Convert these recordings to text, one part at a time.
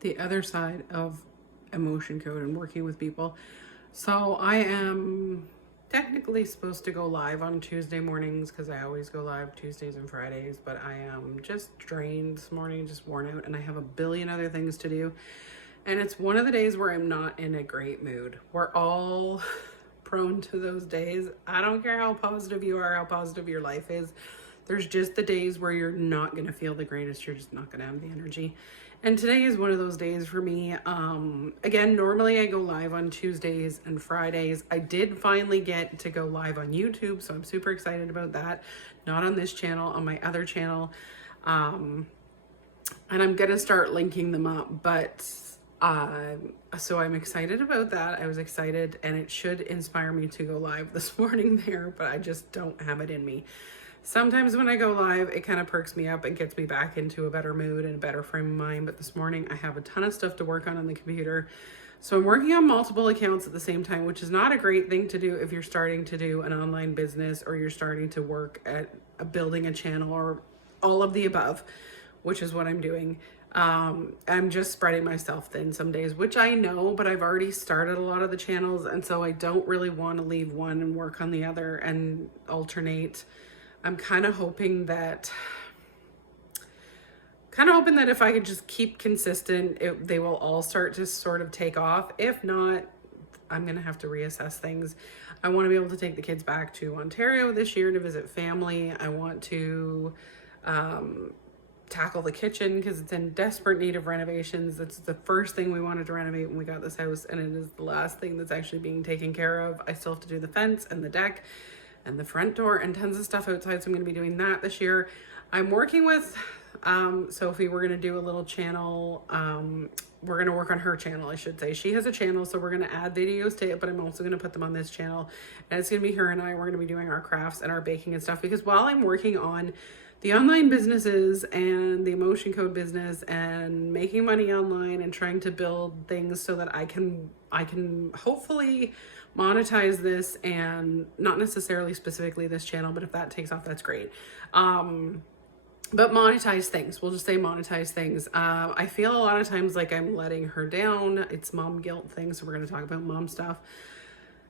the other side of emotion code and working with people. So I am technically supposed to go live on Tuesday mornings because I always go live Tuesdays and Fridays, but I am just drained this morning, just worn out, and I have a billion other things to do. And it's one of the days where I'm not in a great mood. We're all prone to those days. I don't care how positive you are, how positive your life is. There's just the days where you're not going to feel the greatest. You're just not going to have the energy. And today is one of those days for me. Again, normally I go live on Tuesdays and Fridays. I did finally get to go live on YouTube, so I'm super excited about that. Not on this channel, on my other channel. And I'm going to start linking them up, but so I'm excited about that. I was excited, and it should inspire me to go live this morning there, but I just don't have it in me. Sometimes when I go live, it kind of perks me up and gets me back into a better mood and a better frame of mind. But this morning I have a ton of stuff to work on the computer. So I'm working on multiple accounts at the same time, which is not a great thing to do if you're starting to do an online business or you're starting to work at building a channel or all of the above, which is what I'm doing. I'm just spreading myself thin some days, which I know, but I've already started a lot of the channels. And so I don't really want to leave one and work on the other and alternate. I'm kind of hoping that if I could just keep consistent, they will all start to sort of take off. If not, I'm going to have to reassess things. I want to be able to take the kids back to Ontario this year to visit family. I want to tackle the kitchen because it's in desperate need of renovations. That's the first thing we wanted to renovate when we got this house, and it is the last thing that's actually being taken care of. I still have to do the fence and the deck and the front door and tons of stuff outside, so I'm going to be doing that this year. I'm working with Sophie. We're going to do a little channel. We're going to work on her channel, I should say. She has a channel, so we're going to add videos to it, but I'm also going to put them on this channel, and it's going to be her and I. We're going to be doing our crafts and our baking and stuff, because while I'm working on the online businesses and the emotion code business and making money online and trying to build things so that I can hopefully monetize this, and not necessarily specifically this channel, but if that takes off, that's great. But monetize things. We'll just say monetize things. I feel a lot of times like I'm letting her down. It's mom guilt thing, so we're going to talk about mom stuff.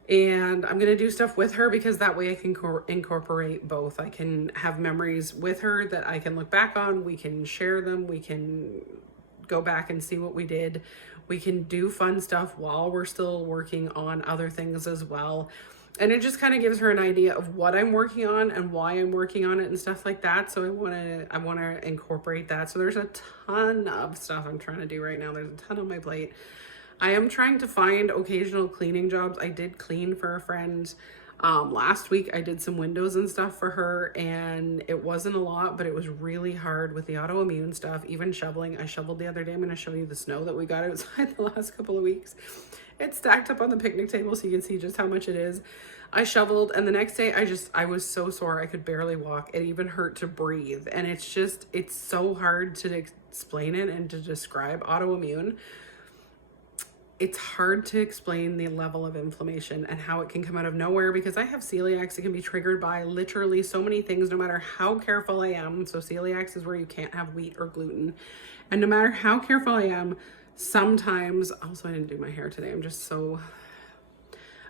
And I'm going to do stuff with her because that way I can incorporate both. I can have memories with her that I can look back on. We can share them. We can go back and see what we did. We can do fun stuff while we're still working on other things as well. And it just kind of gives her an idea of what I'm working on and why I'm working on it and stuff like that. So I want to incorporate that. So there's a ton of stuff I'm trying to do right now. There's a ton on my plate. I am trying to find occasional cleaning jobs. I did clean for a friend. Last week I did some windows and stuff for her, and it wasn't a lot, but it was really hard with the autoimmune stuff. Even shoveling. I shoveled the other day. I'm going to show you the snow that we got outside the last couple of weeks. It's stacked up on the picnic table so you can see just how much it is. I shoveled, and the next day I was so sore I could barely walk. It even hurt to breathe. And it's so hard to explain it and to describe autoimmune. It's hard to explain the level of inflammation and how it can come out of nowhere, because I have celiacs. It can be triggered by literally so many things, no matter how careful I am. So celiacs is where you can't have wheat or gluten. And no matter how careful I am, sometimes, also I didn't do my hair today. I'm just so,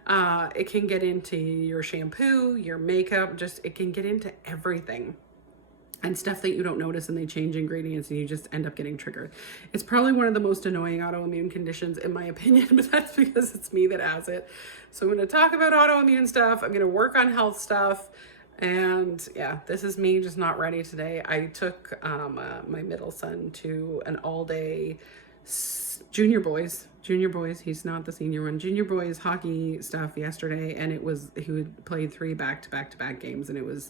it can get into your shampoo, your makeup, it can get into everything. And stuff that you don't notice, and they change ingredients and you just end up getting triggered. It's probably one of the most annoying autoimmune conditions in my opinion, but that's because it's me that has it. So I'm going to talk about autoimmune stuff. I'm going to work on health stuff. And yeah, this is me just not ready today. I took my middle son to an all-day junior boys, he's not the senior one, junior boys hockey stuff yesterday. And he would play 3 back-to-back games, and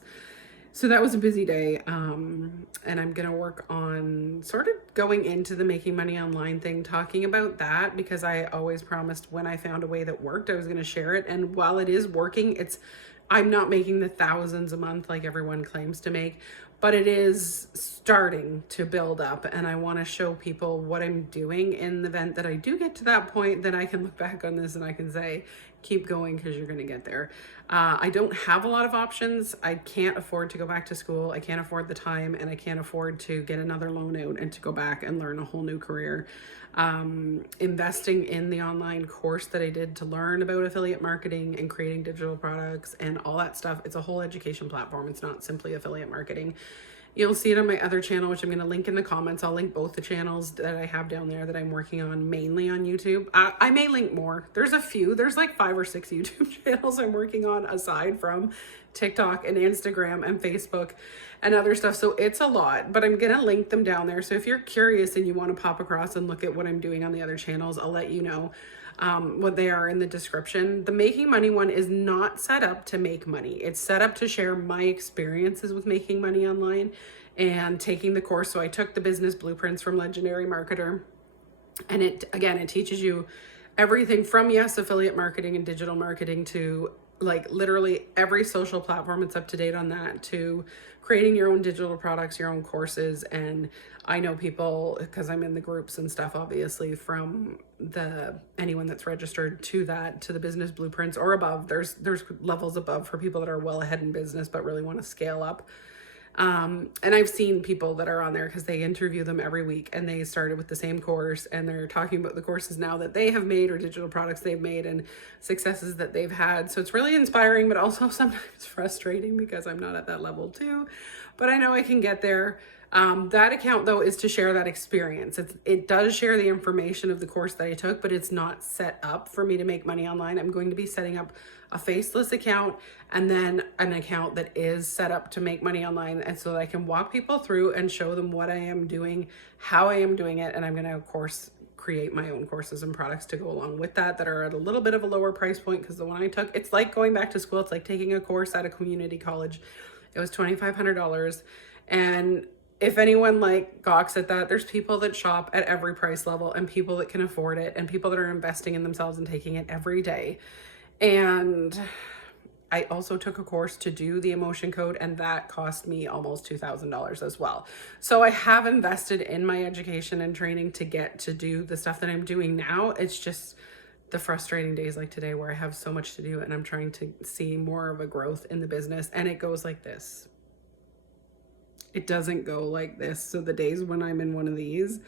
so that was a busy day, and I'm going to work on sort of going into the making money online thing, talking about that, because I always promised when I found a way that worked, I was going to share it. And while it is working, I'm not making the thousands a month like everyone claims to make, but it is starting to build up, and I want to show people what I'm doing in the event that I do get to that point. Then I can look back on this and I can say, keep going because you're going to get there. I don't have a lot of options. I can't afford to go back to school. I can't afford the time, and I can't afford to get another loan out and to go back and learn a whole new career. Investing in the online course that I did to learn about affiliate marketing and creating digital products and all that stuff. It's a whole education platform. It's not simply affiliate marketing. You'll see it on my other channel, which I'm going to link in the comments. I'll link both the channels that I have down there that I'm working on, mainly on YouTube. I may link more. There's a few. There's like 5 or 6 YouTube channels I'm working on aside from TikTok and Instagram and Facebook and other stuff. So it's a lot, but I'm going to link them down there. So if you're curious and you want to pop across and look at what I'm doing on the other channels, I'll let you know what they are in the description. The Making Money one is not set up to make money. It's set up to share my experiences with making money online and taking the course. So I took the business blueprints from Legendary Marketer, and it teaches you everything from, yes, affiliate marketing and digital marketing to like literally every social platform. It's up to date on that, to creating your own digital products, your own courses. And I know people, because I'm in the groups and stuff, obviously, from anyone that's registered to the business blueprints or above. There's levels above for people that are well ahead in business but really want to scale up. And I've seen people that are on there because they interview them every week, and they started with the same course, and they're talking about the courses now that they have made or digital products they've made and successes that they've had. So it's really inspiring, but also sometimes frustrating because I'm not at that level too, but I know I can get there. That account though is to share that experience. It does share the information of the course that I took, but it's not set up for me to make money online. I'm going to be setting up a faceless account and then an account that is set up to make money online, and so that I can walk people through and show them what I am doing, how I am doing it. And I'm going to, of course, create my own courses and products to go along with that are at a little bit of a lower price point, because the one I took, it's like going back to school. It's like taking a course at a community college. It was $2,500. And if anyone like gawks at that, there's people that shop at every price level, and people that can afford it, and people that are investing in themselves and taking it every day. And I also took a course to do the emotion code, and that cost me almost $2,000 as well. So I have invested in my education and training to get to do the stuff that I'm doing now. It's just the frustrating days like today where I have so much to do and I'm trying to see more of a growth in the business, and it goes like this. It doesn't go like this. So the days when I'm in one of these,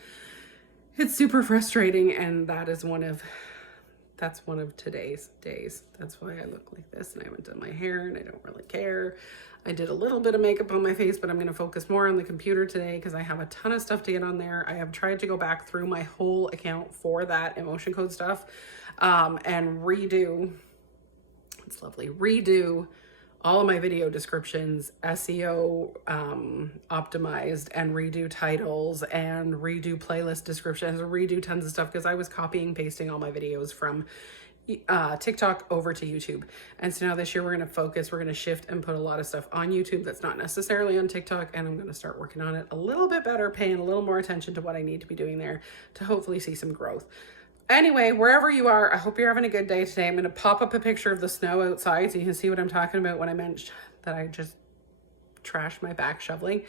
it's super frustrating, and that's one of today's days. That's why I look like this, and I haven't done my hair, and I don't really care. I did a little bit of makeup on my face, but I'm going to focus more on the computer today because I have a ton of stuff to get on there. I have tried to go back through my whole account for that emotion code stuff and redo all of my video descriptions, SEO optimized, and redo titles and redo playlist descriptions, redo tons of stuff, because I was copying and pasting all my videos from TikTok over to YouTube. And so now this year we're going to shift and put a lot of stuff on YouTube that's not necessarily on TikTok, and I'm going to start working on it a little bit better, paying a little more attention to what I need to be doing there to hopefully see some growth. Anyway, wherever you are, I hope you're having a good day today. I'm going to pop up a picture of the snow outside so you can see what I'm talking about when I mentioned that I just trashed my back shoveling.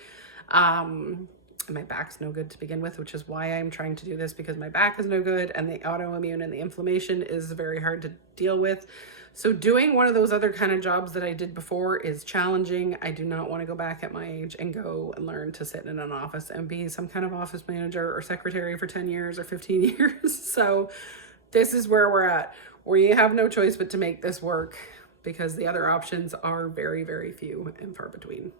My back's no good to begin with, which is why I'm trying to do this, because my back is no good and the autoimmune and the inflammation is very hard to deal with. So doing one of those other kind of jobs that I did before is challenging. I do not want to go back at my age and go and learn to sit in an office and be some kind of office manager or secretary for 10 years or 15 years. So this is where we're at, where you have no choice but to make this work, because the other options are very, very few and far between.